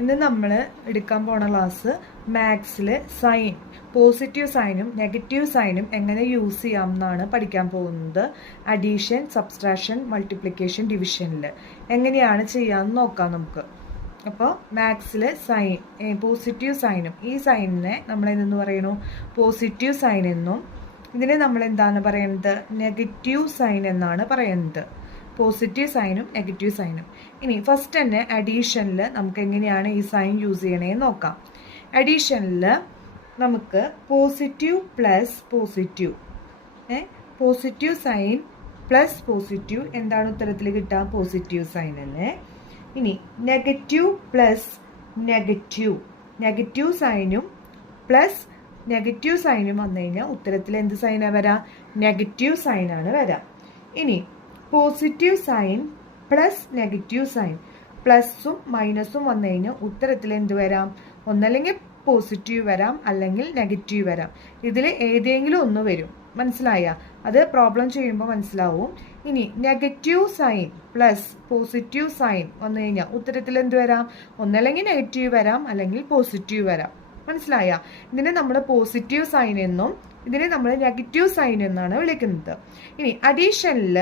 ഇന്ന് നമ്മൾ എടുക്കാൻ പോണ ക്ലാസ് മാത്സിൽ സൈൻ പോസിറ്റീവ് സൈനും നെഗറ്റീവ് സൈനും എങ്ങനെ യൂസ് ചെയ്യാം എന്നാണ് പഠിക്കാൻ പോകുന്നത്. അഡീഷൻ, സബ്സ്ട്രാക്ഷൻ, മൾട്ടിപ്ലിക്കേഷൻ, ഡിവിഷനിൽ എങ്ങനെയാണ് ചെയ്യാമെന്ന് നോക്കാം നമുക്ക്. അപ്പോൾ മാത്സിൽ സൈൻ പോസിറ്റീവ് സൈനും, ഈ സൈനിനെ നമ്മൾ എന്തെന്ന് പറയണു? പോസിറ്റീവ് സൈൻ എന്നും ഇതിനെ നമ്മൾ എന്താണ് പറയുന്നത്? നെഗറ്റീവ് സൈൻ എന്നാണ് പറയുന്നത്. പോസിറ്റീവ് സൈനും നെഗറ്റീവ് സൈനും. ഇനി ഫസ്റ്റ് തന്നെ അഡീഷനിൽ നമുക്ക് എങ്ങനെയാണ് ഈ സൈൻ യൂസ് ചെയ്യണേന്ന് നോക്കാം. അഡീഷനിൽ നമുക്ക് positive plus positive, positive sign plus positive എന്താണ് ഉത്തരത്തിൽ കിട്ടുക? പോസിറ്റീവ് സൈൻ അല്ലേ. ഇനി നെഗറ്റീവ് പ്ലസ് നെഗറ്റീവ്, നെഗറ്റീവ് സൈനും പ്ലസ് നെഗറ്റീവ് സൈനും വന്നു കഴിഞ്ഞാൽ ഉത്തരത്തിൽ എന്ത് സൈനാണ് വരാം? നെഗറ്റീവ് സൈനാണ് വരാം. ഇനി positive sign plus negative sign, പ്ലസും മൈനസും വന്നു കഴിഞ്ഞാൽ ഉത്തരത്തിൽ എന്ത് വരാം? ഒന്നല്ലെങ്കിൽ പോസിറ്റീവ് വരാം, അല്ലെങ്കിൽ നെഗറ്റീവ് വരാം. ഇതിൽ ഏതെങ്കിലും ഒന്ന് വരും. മനസ്സിലായ? അത് പ്രോബ്ലം ചെയ്യുമ്പോൾ മനസ്സിലാവും. ഇനി negative sign plus positive sign വന്നു കഴിഞ്ഞാൽ ഉത്തരത്തിൽ എന്ത് വരാം? ഒന്നല്ലെങ്കിൽ നെഗറ്റീവ് വരാം, അല്ലെങ്കിൽ പോസിറ്റീവ് വരാം. മനസ്സിലായ? ഇതിനെ നമ്മൾ പോസിറ്റീവ് സൈൻ എന്നും ഇതിനെ നമ്മൾ നെഗറ്റീവ് സൈൻ എന്നാണ് വിളിക്കുന്നത്. ഇനി അഡീഷനിൽ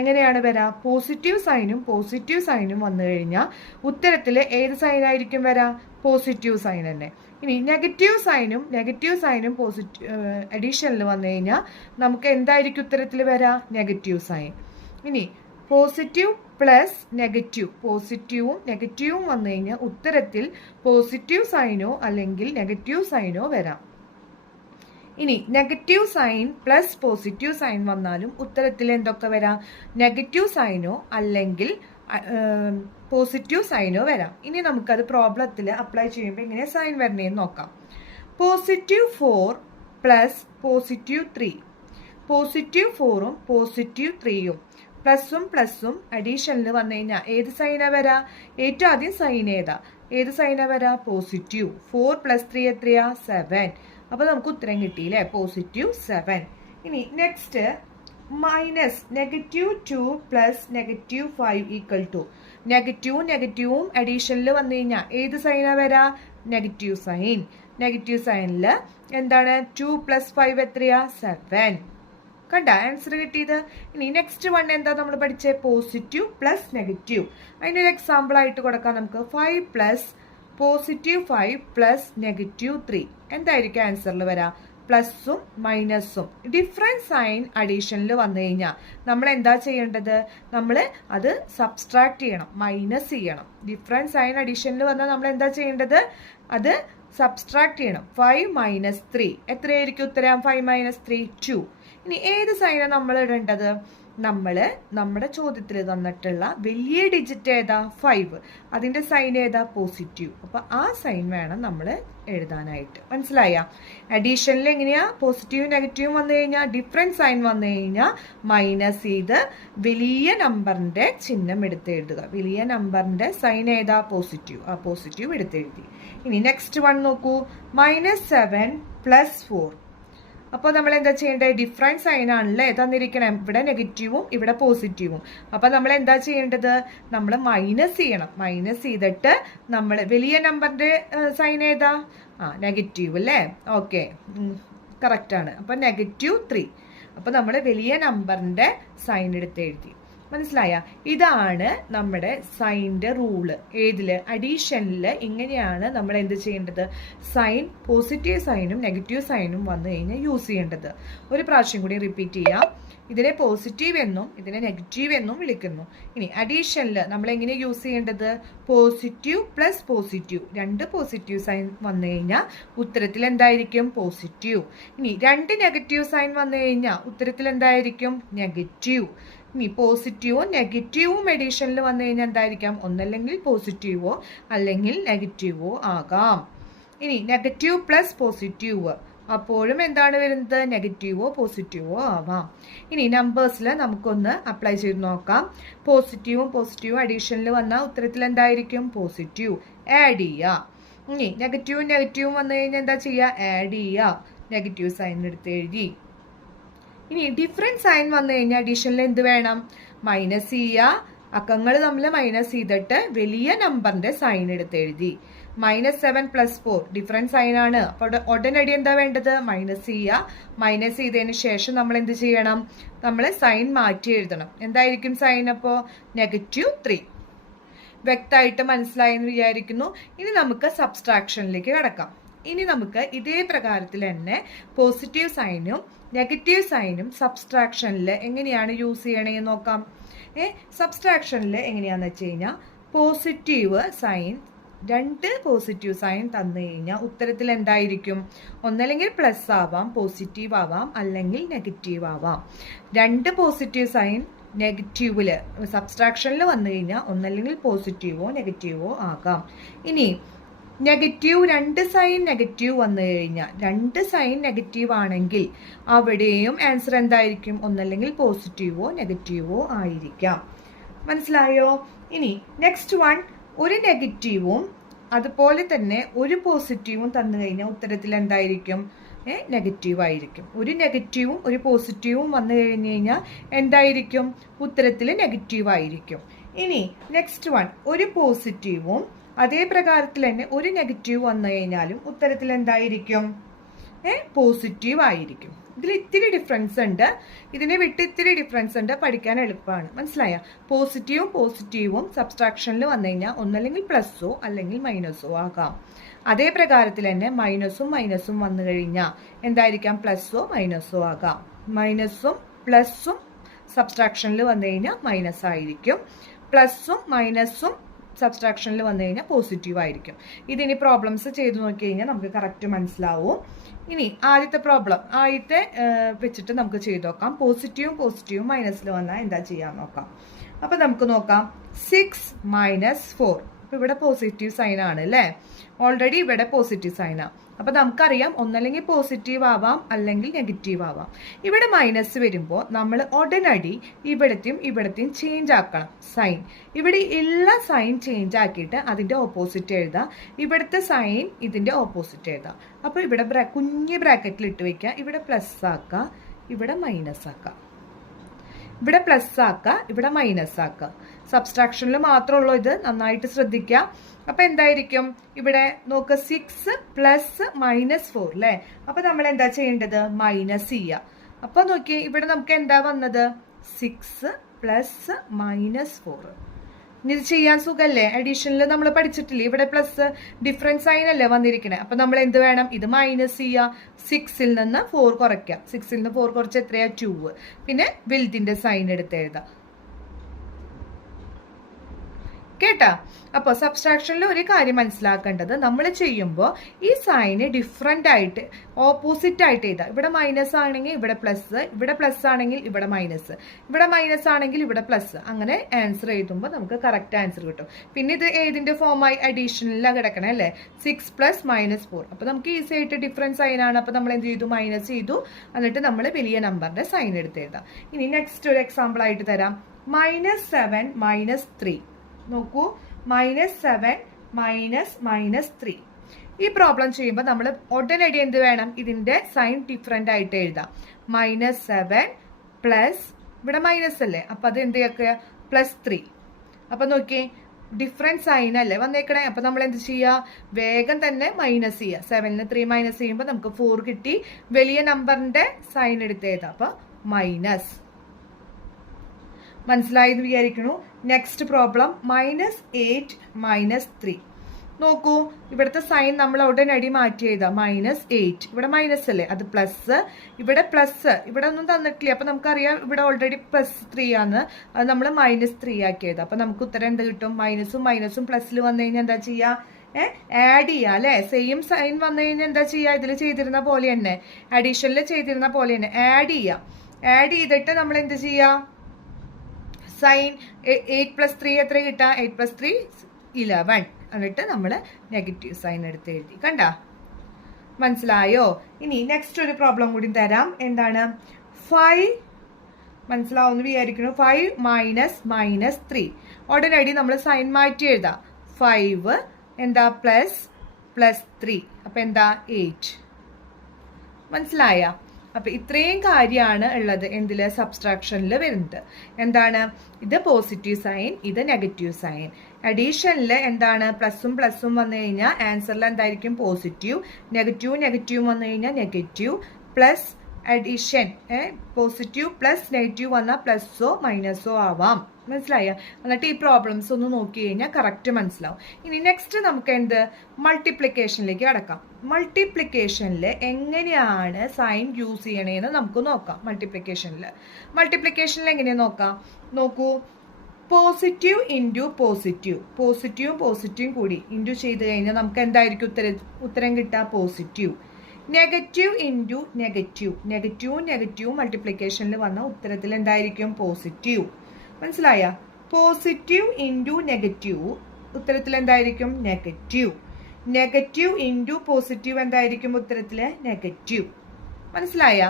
എങ്ങനെയാണ് വരാം? പോസിറ്റീവ് സൈനും വന്നു കഴിഞ്ഞാൽ ഉത്തരത്തിൽ ഏത് സൈനായിരിക്കും വരാം? പോസിറ്റീവ് സൈൻ തന്നെ. ഇനി നെഗറ്റീവ് സൈനും പോസിറ്റീവ് അഡീഷനിൽ വന്നു കഴിഞ്ഞാൽ നമുക്ക് എന്തായിരിക്കും ഉത്തരത്തിൽ വരാം? Negative sign. ഇനി പോസിറ്റീവ് പ്ലസ് നെഗറ്റീവ്, പോസിറ്റീവും നെഗറ്റീവും വന്നു കഴിഞ്ഞാൽ ഉത്തരത്തിൽ പോസിറ്റീവ് സൈനോ അല്ലെങ്കിൽ നെഗറ്റീവ് സൈനോ വരാം. ഇനി negative sign plus positive sign വന്നാലും ഉത്തരത്തിൽ എന്തൊക്കെ വരാം? നെഗറ്റീവ് സൈനോ അല്ലെങ്കിൽ പോസിറ്റീവ് സൈനോ വരാം. ഇനി നമുക്കത് പ്രോബ്ലത്തിൽ അപ്ലൈ ചെയ്യുമ്പോൾ എങ്ങനെ സൈൻ വരണേന്ന് നോക്കാം. പോസിറ്റീവ് 4 പ്ലസ് പോസിറ്റീവ് 3, പോസിറ്റീവ് 4ഉം പോസിറ്റീവ് 3യും പ്ലസും അഡീഷനിൽ വന്നു കഴിഞ്ഞാൽ ഏത് സൈനാ വരാ? ഏറ്റവും ആദ്യം സൈൻ ഏത് സൈനാ വരാ? പോസിറ്റീവ്. 4 + 3 എത്രയാ? 7. അപ്പോൾ നമുക്ക് ഉത്തരം കിട്ടിയില്ലേ? പോസിറ്റീവ് 7. ഇനി നെക്സ്റ്റ് മൈനസ് -2 പ്ലസ് -5 = നെഗറ്റീവും അഡീഷനിൽ വന്നു കഴിഞ്ഞാൽ ഏത് സൈനാ വരാ? Negative sign. നെഗറ്റീവ് സൈനിൽ എന്താണ്? 2 + 5 എത്രയാ? 7. കണ്ട ആൻസർ കിട്ടിയത്. ഇനി നെക്സ്റ്റ് വൺ എന്താ നമ്മൾ പഠിച്ചേ? Positive plus negative. അതിനൊരു എക്സാമ്പിൾ ആയിട്ട് കൊടുക്കാം നമുക്ക്. 5 പ്ലസ് പോസിറ്റീവ് 5 പ്ലസ് -3 എന്തായിരിക്കും ആൻസറിൽ വരാം? പ്ലസും മൈനസും. ഡിഫറൻറ്റ് സൈൻ അഡീഷനിൽ വന്നു കഴിഞ്ഞാൽ നമ്മൾ എന്താ ചെയ്യേണ്ടത്? നമ്മൾ അത് സബ്സ്ട്രാക്ട് ചെയ്യണം, മൈനസ് ചെയ്യണം. ഡിഫറൻറ്റ് സൈൻ അഡീഷനിൽ വന്നാൽ നമ്മൾ എന്താ ചെയ്യേണ്ടത്? അത് സബ്സ്ട്രാക്ട് ചെയ്യണം. 5 - 3 എത്രയായിരിക്കും ഉത്തരം? 5 - 3 2. ഇനി ഏത് സൈനാണ് നമ്മൾ ഇടേണ്ടത്? നമ്മൾ നമ്മുടെ ചോദ്യത്തിൽ തന്നിട്ടുള്ള വലിയ ഡിജിറ്റ് ഏതാ? 5. അതിന്റെ സൈൻ ഏതാ? പോസിറ്റീവ്. അപ്പൊ ആ സൈൻ വേണം നമ്മൾ എഴുതാനായിട്ട്. മനസ്സിലായ? അഡീഷനിൽ എങ്ങനെയാ? പോസിറ്റീവും നെഗറ്റീവും വന്നു കഴിഞ്ഞാൽ, ഡിഫറൻറ്റ് സൈൻ വന്നു കഴിഞ്ഞാൽ മൈനസ് ചെയ്ത് വലിയ നമ്പറിന്റെ ചിഹ്നം എടുത്തെഴുതുക. വലിയ നമ്പറിന്റെ സൈൻ ഏതാ? പോസിറ്റീവ്. ആ പോസിറ്റീവ് എടുത്തെഴുതി. ഇനി നെക്സ്റ്റ് വൺ നോക്കൂ. -7 + 4. അപ്പോൾ നമ്മൾ എന്താ ചെയ്യേണ്ടത്? ഡിഫറൻറ്റ് സൈൻ ആണല്ലേ തന്നിരിക്കണം. ഇവിടെ നെഗറ്റീവും ഇവിടെ പോസിറ്റീവും. അപ്പോൾ നമ്മൾ എന്താ ചെയ്യേണ്ടത്? നമ്മൾ മൈനസ് ചെയ്യണം. മൈനസ് ചെയ്തിട്ട് നമ്മൾ വലിയ നമ്പറിന്റെ സൈൻ ഏതാ? നെഗറ്റീവ് അല്ലേ? ഓക്കെ, കറക്റ്റ് ആണ്. അപ്പോൾ -3. അപ്പോൾ നമ്മൾ വലിയ നമ്പറിന്റെ സൈൻ എടുത്ത് എഴുതി. മനസ്സിലായ? ഇതാണ് നമ്മുടെ സൈൻ്റെ റൂള്. ഏതില്? അഡീഷനിൽ ഇങ്ങനെയാണ് നമ്മൾ എന്ത് ചെയ്യേണ്ടത്? സൈൻ പോസിറ്റീവ് സൈനും നെഗറ്റീവ് സൈനും വന്നു കഴിഞ്ഞാൽ യൂസ് ചെയ്യേണ്ടത്. ഒരു പ്രാവശ്യം കൂടി റിപ്പീറ്റ് ചെയ്യാം. ഇതിനെ പോസിറ്റീവ് എന്നും ഇതിനെ നെഗറ്റീവ് എന്നും വിളിക്കുന്നു. ഇനി അഡീഷനിൽ നമ്മൾ എങ്ങനെ യൂസ് ചെയ്യേണ്ടത്? Positive plus positive, 2 positive sign വന്നു കഴിഞ്ഞാൽ ഉത്തരത്തിൽ എന്തായിരിക്കും? പോസിറ്റീവ്. ഇനി 2 നെഗറ്റീവ് സൈൻ വന്നു കഴിഞ്ഞാൽ ഉത്തരത്തിൽ എന്തായിരിക്കും? നെഗറ്റീവ്. ഇനി പോസിറ്റീവും നെഗറ്റീവും അഡീഷനിൽ വന്നു കഴിഞ്ഞാൽ എന്തായിരിക്കാം? ഒന്നല്ലെങ്കിൽ പോസിറ്റീവോ അല്ലെങ്കിൽ നെഗറ്റീവോ ആകാം. ഇനി നെഗറ്റീവ് പ്ലസ് പോസിറ്റീവ്, അപ്പോഴും എന്താണ് വരുന്നത്? നെഗറ്റീവോ പോസിറ്റീവോ ആവാം. ഇനി നമ്പേഴ്സിൽ നമുക്കൊന്ന് അപ്ലൈ ചെയ്ത് നോക്കാം. പോസിറ്റീവും അഡീഷനിൽ വന്നാൽ ഉത്തരത്തിൽ എന്തായിരിക്കും? പോസിറ്റീവ്. ആഡ് ചെയ്യുക. ഇനി നെഗറ്റീവും വന്നു കഴിഞ്ഞാൽ എന്താ ചെയ്യുക? ആഡ് ചെയ്യുക. നെഗറ്റീവ് സൈൻ എടുത്ത് എഴുതി. ഇനി ഡിഫറൻറ്റ് സൈൻ വന്നു കഴിഞ്ഞാൽ അഡീഷനിൽ എന്ത് വേണം? മൈനസ് ചെയ്യുക, അക്കങ്ങൾ നമ്മൾ മൈനസ് ചെയ്തിട്ട് വലിയ നമ്പറിന്റെ സൈൻ എടുത്ത് എഴുതി. -7 + 4 ഡിഫറൻറ്റ് സൈൻ ആണ്. അപ്പോൾ ഉടനടി എന്താ വേണ്ടത്? മൈനസ് ചെയ്യുക. മൈനസ് ചെയ്തതിന് ശേഷം നമ്മൾ എന്ത് ചെയ്യണം? നമ്മൾ സൈൻ മാറ്റി എഴുതണം. എന്തായിരിക്കും സൈൻ? അപ്പോൾ -3. വ്യക്തമായിട്ട് മനസ്സിലായെന്ന് വിചാരിക്കുന്നു. ഇനി നമുക്ക് സബ്സ്ട്രാക്ഷനിലേക്ക് കിടക്കാം. ഇനി നമുക്ക് ഇതേ പ്രകാരത്തിൽ തന്നെ പോസിറ്റീവ് സൈനും നെഗറ്റീവ് സൈനും സബ്സ്ട്രാക്ഷനിൽ എങ്ങനെയാണ് യൂസ് ചെയ്യണമെന്ന് നോക്കാം. സബ്സ്ട്രാക്ഷനിൽ എങ്ങനെയാണെന്ന് വെച്ച് കഴിഞ്ഞാൽ പോസിറ്റീവ് സൈൻ, 2 പോസിറ്റീവ് സൈൻ തന്നു കഴിഞ്ഞാൽ ഉത്തരത്തിൽ എന്തായിരിക്കും? ഒന്നല്ലെങ്കിൽ പ്ലസ് ആവാം, പോസിറ്റീവ് ആവാം, അല്ലെങ്കിൽ നെഗറ്റീവ് ആവാം. 2 പോസിറ്റീവ് സൈൻ നെഗറ്റീവില് സബ്സ്ട്രാക്ഷനിൽ വന്നു കഴിഞ്ഞാൽ ഒന്നല്ലെങ്കിൽ പോസിറ്റീവോ നെഗറ്റീവോ ആകാം. ഇനി നെഗറ്റീവ് 2 സൈൻ നെഗറ്റീവ് വന്നു കഴിഞ്ഞാൽ 2 സൈൻ നെഗറ്റീവ് ആണെങ്കിൽ അവിടെയും ആൻസർ എന്തായിരിക്കും? ഒന്നല്ലെങ്കിൽ പോസിറ്റീവോ നെഗറ്റീവോ ആയിരിക്കാം. മനസ്സിലായോ? ഇനി നെക്സ്റ്റ് വൺ, ഒരു നെഗറ്റീവും അതുപോലെ തന്നെ ഒരു പോസിറ്റീവും തന്നു കഴിഞ്ഞാൽ ഉത്തരത്തിൽ എന്തായിരിക്കും? നെഗറ്റീവ് ആയിരിക്കും. ഒരു നെഗറ്റീവും ഒരു പോസിറ്റീവും വന്നു കഴിഞ്ഞു കഴിഞ്ഞാൽ എന്തായിരിക്കും? ഉത്തരത്തിൽ നെഗറ്റീവ് ആയിരിക്കും. ഇനി നെക്സ്റ്റ് വൺ, ഒരു പോസിറ്റീവും അതേ പ്രകാരത്തിൽ തന്നെ ഒരു നെഗറ്റീവ് വന്നു കഴിഞ്ഞാലും ഉത്തരത്തിൽ എന്തായിരിക്കും? പോസിറ്റീവ് ആയിരിക്കും. ഇതിൽ ഇത്തിരി ഡിഫറൻസ് ഉണ്ട്, ഇതിനെ വിട്ട് ഇത്തിരി ഡിഫറൻസ് ഉണ്ട്, പഠിക്കാൻ എളുപ്പമാണ്. മനസ്സിലായ? പോസിറ്റീവും സബ്സ്ട്രാക്ഷനിൽ വന്നു കഴിഞ്ഞാൽ ഒന്നല്ലെങ്കിൽ പ്ലസ്സോ അല്ലെങ്കിൽ മൈനസോ ആകാം. അതേ പ്രകാരത്തിൽ തന്നെ മൈനസും വന്നു കഴിഞ്ഞാൽ എന്തായിരിക്കാം? പ്ലസ്സോ മൈനസോ ആകാം. മൈനസും പ്ലസും സബ്സ്ട്രാക്ഷനിൽ വന്നു കഴിഞ്ഞാൽ മൈനസ് ആയിരിക്കും. പ്ലസും മൈനസും സബ്സ്ട്രാക്ഷനിൽ വന്നു കഴിഞ്ഞാൽ പോസിറ്റീവ് ആയിരിക്കും. ഇതിനി പ്രോബ്ലംസ് ചെയ്ത് നോക്കി കഴിഞ്ഞാൽ നമുക്ക് കറക്റ്റ് മനസ്സിലാവും. ഇനി ആദ്യത്തെ പ്രോബ്ലം വെച്ചിട്ട് നമുക്ക് ചെയ്ത് നോക്കാം. പോസിറ്റീവും മൈനസിൽ വന്നാൽ എന്താ ചെയ്യാൻ നോക്കാം. അപ്പൊ നമുക്ക് നോക്കാം. 6 - 4. അപ്പൊ ഇവിടെ പോസിറ്റീവ് സൈൻ ആണ് അല്ലേ? ഓൾറെഡി ഇവിടെ പോസിറ്റീവ് സൈനാണ്. അപ്പൊ നമുക്കറിയാം ഒന്നല്ലെങ്കിൽ പോസിറ്റീവ് ആവാം അല്ലെങ്കിൽ നെഗറ്റീവ് ആവാം. ഇവിടെ മൈനസ് വരുമ്പോൾ നമ്മൾ ഉടനടി ഇവിടത്തെയും ചേഞ്ച് ആക്കണം സൈൻ. ഇവിടെ ഉള്ള സൈൻ ചേഞ്ച് ആക്കിയിട്ട് അതിന്റെ ഓപ്പോസിറ്റ് എഴുതാം. ഇവിടുത്തെ സൈൻ ഇതിന്റെ ഓപ്പോസിറ്റ് എഴുതാം. അപ്പൊ ഇവിടെ കുഞ്ഞ് ബ്രാക്കറ്റിൽ ഇട്ട് വെക്കുക. ഇവിടെ പ്ലസ് ആക്കുക, ഇവിടെ മൈനസ് ആക്കുക. ഇവിടെ പ്ലസ് ആക്കുക, ഇവിടെ മൈനസ് ആക്കുക. സബ്സ്ട്രാക്ഷനിൽ മാത്രമുള്ളൂ ഇത്, നന്നായിട്ട് ശ്രദ്ധിക്കുക. അപ്പൊ എന്തായിരിക്കും? ഇവിടെ നോക്ക് 6 + -4 അല്ലേ? അപ്പൊ നമ്മൾ എന്താ ചെയ്യേണ്ടത്? മൈനസ് ചെയ്യുക. അപ്പൊ നോക്കി ഇവിടെ നമുക്ക് എന്താ വന്നത്? 6 + -4. ഇത് ചെയ്യാൻ സുഖല്ലേ? അഡീഷനിൽ നമ്മൾ പഠിച്ചിട്ടില്ലേ? ഇവിടെ പ്ലസ് ഡിഫറൻസ് സൈൻ അല്ലേ വന്നിരിക്കണേ. അപ്പൊ നമ്മൾ എന്ത് വേണം? ഇത് മൈനസ് ചെയ്യുക. 6ൽ നിന്ന് 4 കുറയ്ക്കുക. 6ൽ നിന്ന് 4 കുറച്ച് എത്രയാ? 2. പിന്നെ വലുതിന്റെ സൈൻ എടുത്ത് എഴുതാം. കേട്ടാ? അപ്പൊ സബ്സ്ട്രാക്ഷനിൽ ഒരു കാര്യം മനസ്സിലാക്കേണ്ടത്, നമ്മൾ ചെയ്യുമ്പോൾ ഈ സൈന് ഡിഫറെന്റ് ആയിട്ട് ഓപ്പോസിറ്റ് ആയിട്ട് എഴുതാം. ഇവിടെ മൈനസ് ആണെങ്കിൽ ഇവിടെ പ്ലസ്, ഇവിടെ പ്ലസ് ആണെങ്കിൽ ഇവിടെ മൈനസ്, ഇവിടെ മൈനസ് ആണെങ്കിൽ ഇവിടെ പ്ലസ്. അങ്ങനെ ആൻസർ എഴുതുമ്പോൾ നമുക്ക് കറക്റ്റ് ആൻസർ കിട്ടും. പിന്നെ ഇത് ഏതിന്റെ ഫോമായി? അഡീഷണലിലാണ് കിടക്കണേ അല്ലേ? 6 + -4. അപ്പൊ നമുക്ക് ഈസി ആയിട്ട് ഡിഫറൻസ് സൈനാണ്. അപ്പൊ നമ്മൾ എന്ത് ചെയ്തു? മൈനസ് ചെയ്തു. എന്നിട്ട് നമ്മൾ വലിയ നമ്പറിന്റെ സൈൻ എടുത്ത് എഴുതാം. ഇനി നെക്സ്റ്റ് ഒരു എക്സാമ്പിൾ ആയിട്ട് തരാം. -7 - 3. നോക്കൂ, -7 - -3. ഈ പ്രോബ്ലം ചെയ്യുമ്പോൾ നമ്മൾ ഉടനടി എന്ത് വേണം? ഇതിന്റെ സൈൻ ഡിഫറെന്റ് ആയിട്ട് എഴുതാം. -7 പ്ലസ് ഇവിടെ മൈനസ് അല്ലേ? അപ്പൊ അത് എന്ത് ചെയ്യുക? +3. അപ്പൊ നോക്കിയേ, ഡിഫറൻറ്റ് സൈൻ അല്ലേ വന്നേക്കണേ. അപ്പൊ നമ്മൾ എന്ത് ചെയ്യുക? വേഗം തന്നെ മൈനസ് ചെയ്യുക. 7ന് 3 മൈനസ് ചെയ്യുമ്പോൾ നമുക്ക് 4 കിട്ടി. വലിയ നമ്പറിന്റെ സൈൻ എടുത്ത് എഴുതാം. അപ്പൊ മൈനസ്. മനസ്സിലായെന്ന് വിചാരിക്കുന്നു. Next problem -8 - 3. നോക്കൂ, ഇവിടുത്തെ സൈൻ നമ്മൾ ഉടനടി മാറ്റി എഴുതാം. -8 ഇവിടെ മൈനസ് അല്ലേ? അത് പ്ലസ്. ഇവിടെ പ്ലസ്, ഇവിടെ ഒന്നും തന്നിട്ടില്ല. അപ്പൊ നമുക്കറിയാം ഇവിടെ ഓൾറെഡി +3 ആണ്. അത് നമ്മൾ -3 ആക്കി എഴുതാം. അപ്പൊ നമുക്ക് ഉത്തരം എന്ത് കിട്ടും? മൈനസും പ്ലസ്സിൽ വന്നു കഴിഞ്ഞാൽ എന്താ ചെയ്യാ? ആഡ് ചെയ്യുക അല്ലെ? സെയിം സൈൻ വന്നു കഴിഞ്ഞാൽ എന്താ ചെയ്യുക? ഇതിൽ ചെയ്തിരുന്ന പോലെ തന്നെ, അഡീഷനിൽ ചെയ്തിരുന്ന പോലെ തന്നെ ആഡ് ചെയ്യുക. ആഡ് ചെയ്തിട്ട് നമ്മൾ എന്ത് ചെയ്യുക? സൈൻ 8 + 3 എത്ര കിട്ടാ? 8 + 3 11. എന്നിട്ട് നമ്മൾ നെഗറ്റീവ് സൈൻ എടുത്ത് എഴുതി. കണ്ട? മനസ്സിലായോ? ഇനി നെക്സ്റ്റ് ഒരു പ്രോബ്ലം കൂടി തരാം. എന്താണ്? 5 മനസ്സിലാവുമെന്ന് വിചാരിക്കുന്നു. 5 - -3. ഉടനടി നമ്മൾ സൈൻ മാറ്റി എഴുതാം. 5 എന്താ? +3. അപ്പൊ എന്താ? 8. മനസ്സിലായ? അപ്പൊ ഇത്രയും കാര്യമാണ് ഉള്ളത് എന്തില് സബ്സ്ട്രാക്ഷനിൽ വരുന്നത്. എന്താണ് ഇത് പോസിറ്റീവ് സൈൻ, ഇത് നെഗറ്റീവ് സൈൻ. അഡീഷനിൽ എന്താണ് പ്ലസും പ്ലസും വന്നു കഴിഞ്ഞാൽ ആൻസറിൽ എന്തായിരിക്കും പോസിറ്റീവ്, നെഗറ്റീവ് വന്നു കഴിഞ്ഞാൽ negative, plus addition positive plus negative വന്നാൽ പ്ലസ്സോ മൈനസോ ആവാം. മനസ്സിലായ? എന്നിട്ട് ഈ പ്രോബ്ലംസ് ഒന്ന് നോക്കി കഴിഞ്ഞാൽ കറക്റ്റ് മനസ്സിലാവും. ഇനി നെക്സ്റ്റ് നമുക്ക് എന്ത് മൾട്ടിപ്ലിക്കേഷനിലേക്ക് കടക്കാം. മൾട്ടിപ്ലിക്കേഷനിൽ എങ്ങനെയാണ് സൈൻ യൂസ് ചെയ്യണേന്ന് നമുക്ക് നോക്കാം. മൾട്ടിപ്ലിക്കേഷനിൽ എങ്ങനെയാ നോക്കാം? നോക്കൂ, പോസിറ്റീവ് ഇൻറ്റു പോസിറ്റീവും കൂടി ഇൻറ്റു ചെയ്ത് കഴിഞ്ഞാൽ നമുക്ക് എന്തായിരിക്കും ഉത്തരം കിട്ടുക? പോസിറ്റീവ്. നെഗറ്റീവ് ഇൻറ്റു നെഗറ്റീവും മൾട്ടിപ്ലിക്കേഷനിൽ വന്ന ഉത്തരത്തിൽ എന്തായിരിക്കും? പോസിറ്റീവ്. മനസ്സിലായ? പോസിറ്റീവ് ഇൻറ്റു നെഗറ്റീവ് ഉത്തരത്തിൽ എന്തായിരിക്കും? നെഗറ്റീവ് ഇൻറ്റു പോസിറ്റീവ് എന്തായിരിക്കും ഉത്തരത്തില്? നെഗറ്റീവ്. മനസ്സിലായ?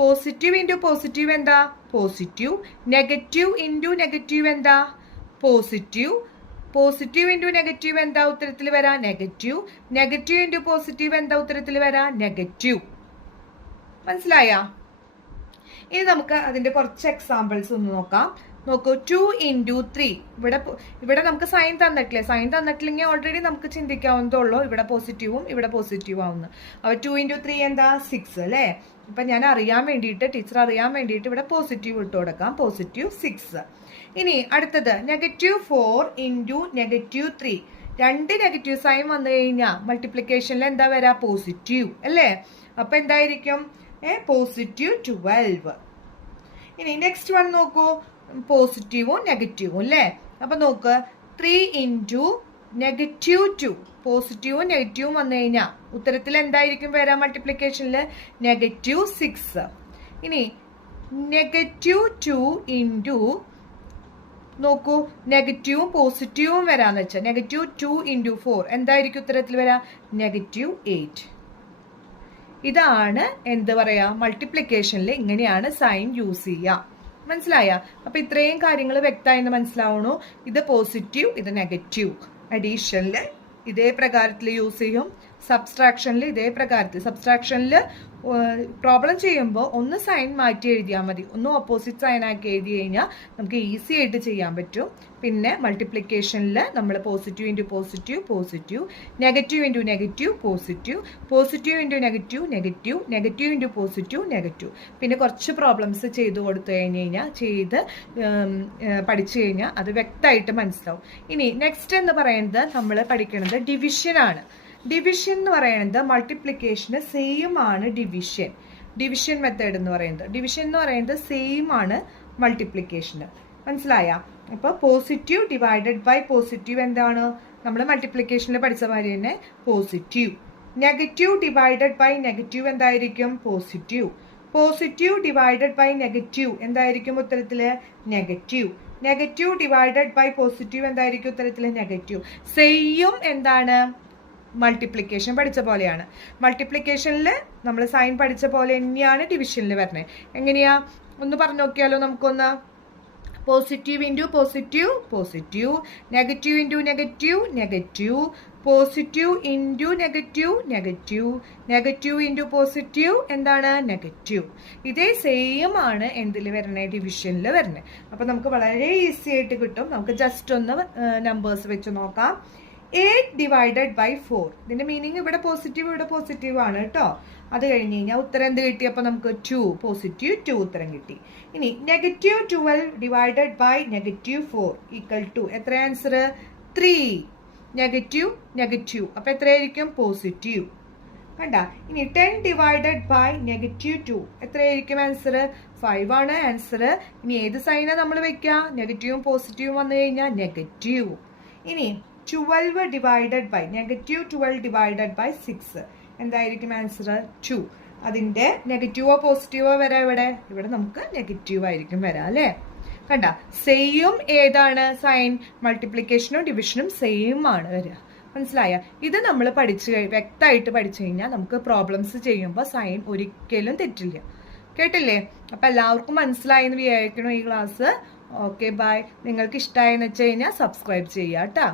പോസിറ്റീവ് ഇൻറ്റു പോസിറ്റീവ് എന്താ? പോസിറ്റീവ്. നെഗറ്റീവ് ഇൻറ്റു നെഗറ്റീവ് എന്താ? പോസിറ്റീവ് ഇൻറ്റു നെഗറ്റീവ് എന്താ ഉത്തരത്തിൽ വരാ? നെഗറ്റീവ് ഇൻറ്റു പോസിറ്റീവ് എന്താ ഉത്തരത്തിൽ വരാ? നെഗറ്റീവ്. മനസ്സിലായ? ഇനി നമുക്ക് അതിന്റെ കുറച്ച് എക്സാമ്പിൾസ് ഒന്ന് നോക്കാം. നോക്കൂ, 2 ഇൻറ്റു 3. ഇവിടെ നമുക്ക് സൈൻ തന്നിട്ടില്ലെങ്കിൽ ഓൾറെഡി നമുക്ക് ചിന്തിക്കാവുന്നതുള്ളൂ ഇവിടെ പോസിറ്റീവ് ആവുന്നു. അപ്പൊ 2 ഇൻറ്റു 3 എന്താ? 6 അല്ലേ? ഇപ്പൊ ടീച്ചർ അറിയാൻ വേണ്ടിയിട്ട് ഇവിടെ പോസിറ്റീവ് ഇട്ട് കൊടുക്കാം. പോസിറ്റീവ് 6. ഇനി അടുത്തത് -4 ഇൻറ്റു -3. 2 നെഗറ്റീവ് സൈൻ വന്നു കഴിഞ്ഞാൽ മൾട്ടിപ്ലിക്കേഷനിൽ എന്താ വരാ? പോസിറ്റീവ് അല്ലേ? അപ്പൊ എന്തായിരിക്കും? പോസിറ്റീവ് 12. ഇനി നെക്സ്റ്റ് വൺ നോക്കൂ, പോസിറ്റീവും നെഗറ്റീവും അല്ലേ? അപ്പൊ നോക്ക്, 3 ഇൻറ്റു -2. പോസിറ്റീവും നെഗറ്റീവും വന്നു കഴിഞ്ഞാൽ ഉത്തരത്തിൽ എന്തായിരിക്കും വരാ? മൾട്ടിപ്ലിക്കേഷനിൽ -6. ഇനി -2 ഇൻറ്റു നോക്കൂ, നെഗറ്റീവും പോസിറ്റീവും വരാന്ന് വെച്ചാൽ -2 ഇൻറ്റു 4 എന്തായിരിക്കും ഉത്തരത്തിൽ വരാ? -8. ഇതാണ് എന്ത് പറയാ? മൾട്ടിപ്ലിക്കേഷനിൽ ഇങ്ങനെയാണ് സൈൻ യൂസ് ചെയ്യുക. മനസ്സിലായ? അപ്പൊ ഇത്രയും കാര്യങ്ങൾ വ്യക്തമായെന്ന് മനസ്സിലാവണു. ഇത് പോസിറ്റീവ്, ഇത് നെഗറ്റീവ്. അഡീഷനിൽ ഇതേ പ്രകാരത്തിൽ യൂസ് ചെയ്യും, സബ്സ്ട്രാക്ഷനിൽ ഇതേ പ്രകാരത്തിൽ. സബ്സ്ട്രാക്ഷനിൽ പ്രോബ്ലം ചെയ്യുമ്പോൾ ഒന്ന് സൈൻ മാറ്റി എഴുതിയാൽ മതി, ഒന്ന് ഓപ്പോസിറ്റ് സൈൻ ആക്കി എഴുതി കഴിഞ്ഞാൽ നമുക്ക് ഈസി ആയിട്ട് ചെയ്യാൻ പറ്റും. പിന്നെ മൾട്ടിപ്ലിക്കേഷനിൽ നമ്മൾ positive into positive, negative into negative into negative into positive, negative. പിന്നെ കുറച്ച് പ്രോബ്ലംസ് ചെയ്ത് കൊടുത്തു കഴിഞ്ഞാൽ പഠിച്ചു കഴിഞ്ഞാൽ അത് വ്യക്തമായിട്ട് മനസ്സിലാവും. ഇനി നെക്സ്റ്റ് എന്ന് പറയുന്നത് നമ്മൾ പഠിക്കുന്നത് ഡിവിഷനാണ്. ഡിവിഷൻ എന്ന് പറയുന്നത് മൾട്ടിപ്ലിക്കേഷന് സെയിം ആണ്. ഡിവിഷൻ മെത്തേഡ് എന്ന് പറയുന്നത് സെയിം ആണ് മൾട്ടിപ്ലിക്കേഷന്. മനസ്സിലായ? അപ്പൊ പോസിറ്റീവ് ഡിവൈഡഡ് ബൈ പോസിറ്റീവ് എന്താണ്? നമ്മൾ മൾട്ടിപ്ലിക്കേഷനിൽ പഠിച്ച മാതിരി തന്നെ positive. Negative divided by negative എന്തായിരിക്കും? പോസിറ്റീവ് ഡിവൈഡഡ് ബൈ നെഗറ്റീവ് എന്തായിരിക്കും ഉത്തരത്തില്? നെഗറ്റീവ് ഡിവൈഡഡ് ബൈ പോസിറ്റീവ് എന്തായിരിക്കും ഉത്തരത്തില്? നെഗറ്റീവ്. സെയിം എന്താണ്? മൾട്ടിപ്ലിക്കേഷൻ പഠിച്ച പോലെയാണ്. മൾട്ടിപ്ലിക്കേഷനിൽ നമ്മൾ സൈൻ പഠിച്ച പോലെ തന്നെയാണ് ഡിവിഷനിൽ വരുന്നത്. എങ്ങനെയാ ഒന്ന് പറഞ്ഞു നോക്കിയാലോ നമുക്കൊന്ന്. Positive into positive, negative into negative, positive into negative into positive എന്താണ്? നെഗറ്റീവ്. ഇതേ സെയിം ആണ് എന്തിൽ വരുന്നത്? ഡിവിഷനിൽ വരുന്നത്. അപ്പൊ നമുക്ക് വളരെ ഈസി ആയിട്ട് കിട്ടും. നമുക്ക് ജസ്റ്റ് ഒന്ന് നമ്പേഴ്സ് വെച്ച് നോക്കാം. 8 ഡിവൈഡഡ് ബൈ 4. ഇതിന്റെ മീനിങ് ഇവിടെ പോസിറ്റീവ് ആണ് കേട്ടോ. അത് കഴിഞ്ഞ് കഴിഞ്ഞാൽ ഉത്തരം എന്ത് കിട്ടി? അപ്പൊ നമുക്ക് 2 പോസിറ്റീവ് 2 ഉത്തരം കിട്ടി. ഇനി -12 ഡിവൈഡഡ് ബൈ -4 ഈക്വൽ ടു എത്ര ആൻസർ? 3. നെഗറ്റീവ് അപ്പൊ എത്രയായിരിക്കും? പോസിറ്റീവ്. കണ്ട? ഇനി 10 ഡിവൈഡഡ് ബൈ -2 എത്രയായിരിക്കും ആൻസർ? 5 ആണ് ആൻസർ. ഇനി ഏത് സൈനാ നമ്മൾ വെക്കുക? നെഗറ്റീവും പോസിറ്റീവും വന്നു കഴിഞ്ഞാൽ നെഗറ്റീവ്. ഇനി 12 ഡിവൈഡഡ് ബൈ -12 ഡിവൈഡഡ് ബൈ 6 എന്തായിരിക്കും ആൻസർ? 2. അതിന്റെ നെഗറ്റീവോ പോസിറ്റീവോ വരാം ഇവിടെ നമുക്ക് നെഗറ്റീവ് ആയിരിക്കും വരാം അല്ലേ? കണ്ട? സെയിം ഏതാണ് സൈൻ? മൾട്ടിപ്ലിക്കേഷനും ഡിവിഷനും സെയിം ആണ് വരിക. മനസ്സിലായ? ഇത് നമ്മൾ വ്യക്തമായിട്ട് പഠിച്ചു കഴിഞ്ഞാൽ നമുക്ക് പ്രോബ്ലംസ് ചെയ്യുമ്പോൾ സൈൻ ഒരിക്കലും തെറ്റില്ല. കേട്ടില്ലേ? അപ്പൊ എല്ലാവർക്കും മനസ്സിലായി എന്ന് വിചാരിക്കണം ഈ ക്ലാസ്. Okay, by. നിങ്ങൾക്ക് ഇഷ്ടമായെന്ന് വെച്ച് കഴിഞ്ഞാൽ സബ്സ്ക്രൈബ് ചെയ്യാം കേട്ടോ.